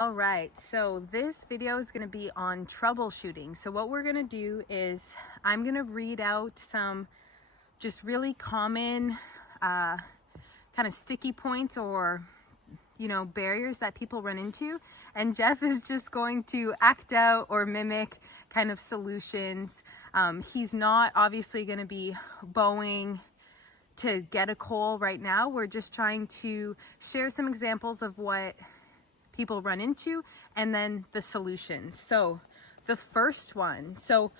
All right, so this video is going to be on troubleshooting. So what we're going to do is I'm going to read out some just really common kind of sticky points or barriers that people run into, and Jeff is just going to act out or mimic kind of solutions. He's not obviously going to be bowing to get a coal right now. We're just trying to share some examples of what people run into and then the solutions. So the first one, so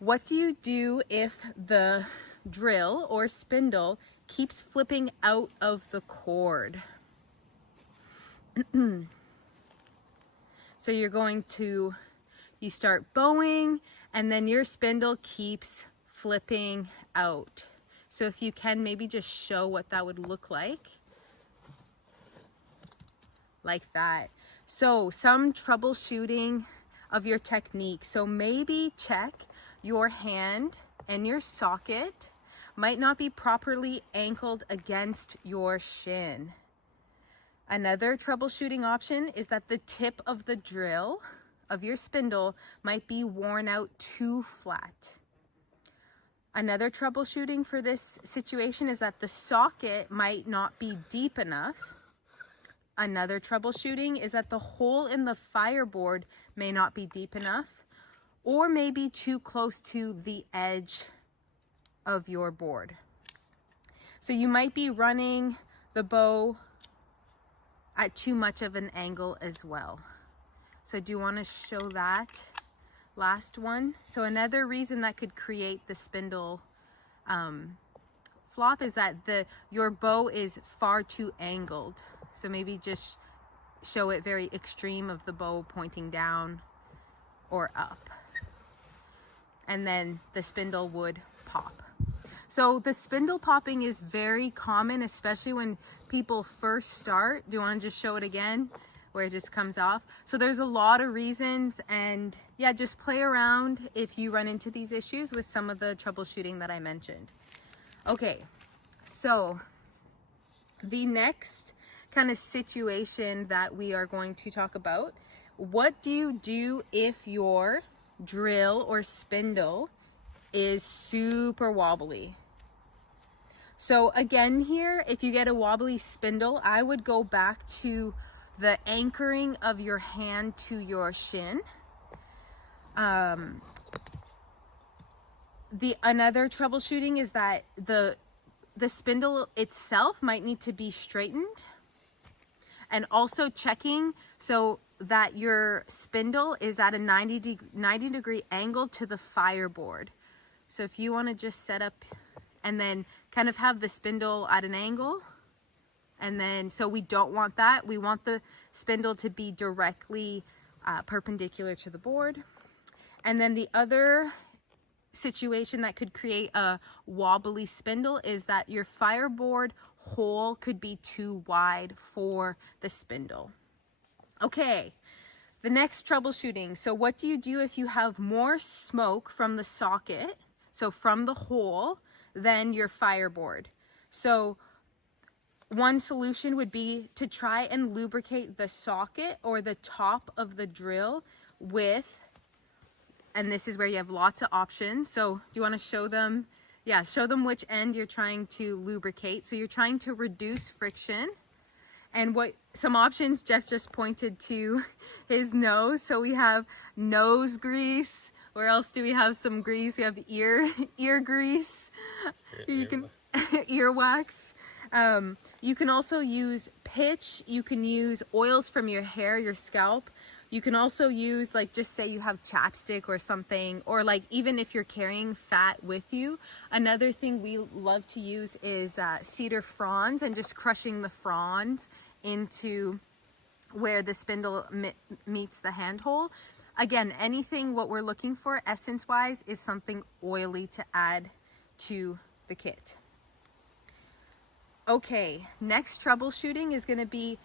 what do you do if the drill or spindle keeps flipping out of the cord? So you start bowing and then your spindle keeps flipping out. So if you can maybe just show what that would look like that. So some troubleshooting of your technique. So maybe check your hand and your socket might not be properly ankled against your shin. Another troubleshooting option is that the tip of the drill of your spindle might be worn out too flat. Another troubleshooting for this situation is that the socket might not be deep enough. Another troubleshooting is that the hole in the fireboard may not be deep enough or may be too close to the edge of your board. So you might be running the bow at too much of an angle as well. So do you want to show that last one? So another reason that could create the spindle flop is that your bow is far too angled. So maybe just show it very extreme of the bow pointing down or up. And then the spindle would pop. So the spindle popping is very common, especially when people first start. Do you want to just show it again where it just comes off? So there's a lot of reasons, and yeah, just play around if you run into these issues with some of the troubleshooting that I mentioned. Okay, so the next kind of situation that we are going to talk about, what do you do if your drill or spindle is super wobbly? So again here, if you get a wobbly spindle, I would go back to the anchoring of your hand to your shin. Another troubleshooting is that the spindle itself might need to be straightened, and also checking so that your spindle is at a 90 degree angle to the fireboard. So if you want to just set up and then kind of have the spindle at an angle, and then so we don't want that. We want the spindle to be directly perpendicular to the board. And then the other situation that could create a wobbly spindle is that your fireboard hole could be too wide for the spindle. Okay, the next troubleshooting. So what do you do if you have more smoke from the socket, so from the hole, than your fireboard? So one solution would be to try and lubricate the socket or the top of the drill with, and this is where you have lots of options. So do you want to show them? Yeah, show them which end you're trying to lubricate. So you're trying to reduce friction. And what some options, Jeff just pointed to his nose. So we have nose grease. Where else do we have some grease? We have ear grease. You can earwax. You can also use pitch. You can use oils from your hair, your scalp. You can also use, like, just say you have chapstick or something, or like even if you're carrying fat with you. Another thing we love to use is cedar fronds, and just crushing the fronds into where the spindle meets the handhole. Again, anything what we're looking for essence wise is something oily to add to the kit. Okay, next troubleshooting is going to be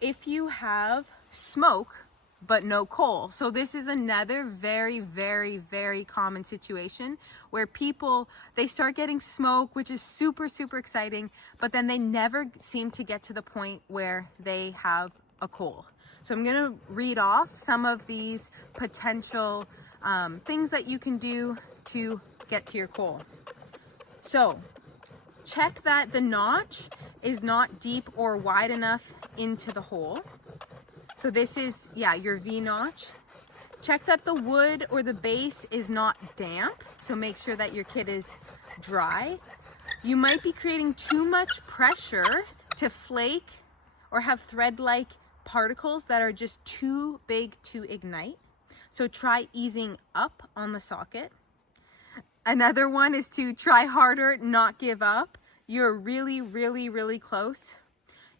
if you have smoke but no coal. So this is another very, very, very common situation where people, they start getting smoke, which is super, super exciting, but then they never seem to get to the point where they have a coal. So I'm going to read off some of these potential things that you can do to get to your coal. So check that the notch is not deep or wide enough into the hole. So this is, yeah, your V notch. Check that the wood or the base is not damp. So make sure that your kit is dry. You might be creating too much pressure to flake or have thread-like particles that are just too big to ignite. So try easing up on the socket. Another one is to try harder, not give up. You're really, really, really close.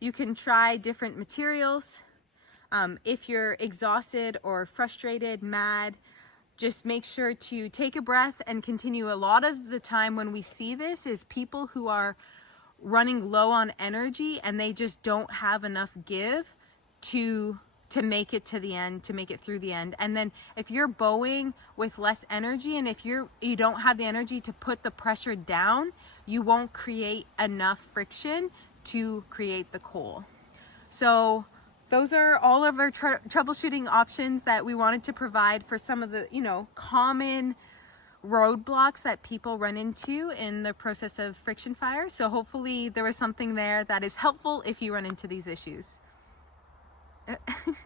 You can try different materials. If you're exhausted or frustrated, mad, just make sure to take a breath and continue. A lot of the time when we see this is people who are running low on energy and they just don't have enough give to make it to the end, to make it through the end. And then if you're bowing with less energy, and if you don't have the energy to put the pressure down, you won't create enough friction to create the coal. So those are all of our troubleshooting options that we wanted to provide for some of the, common roadblocks that people run into in the process of friction fire. So hopefully there was something there that is helpful if you run into these issues.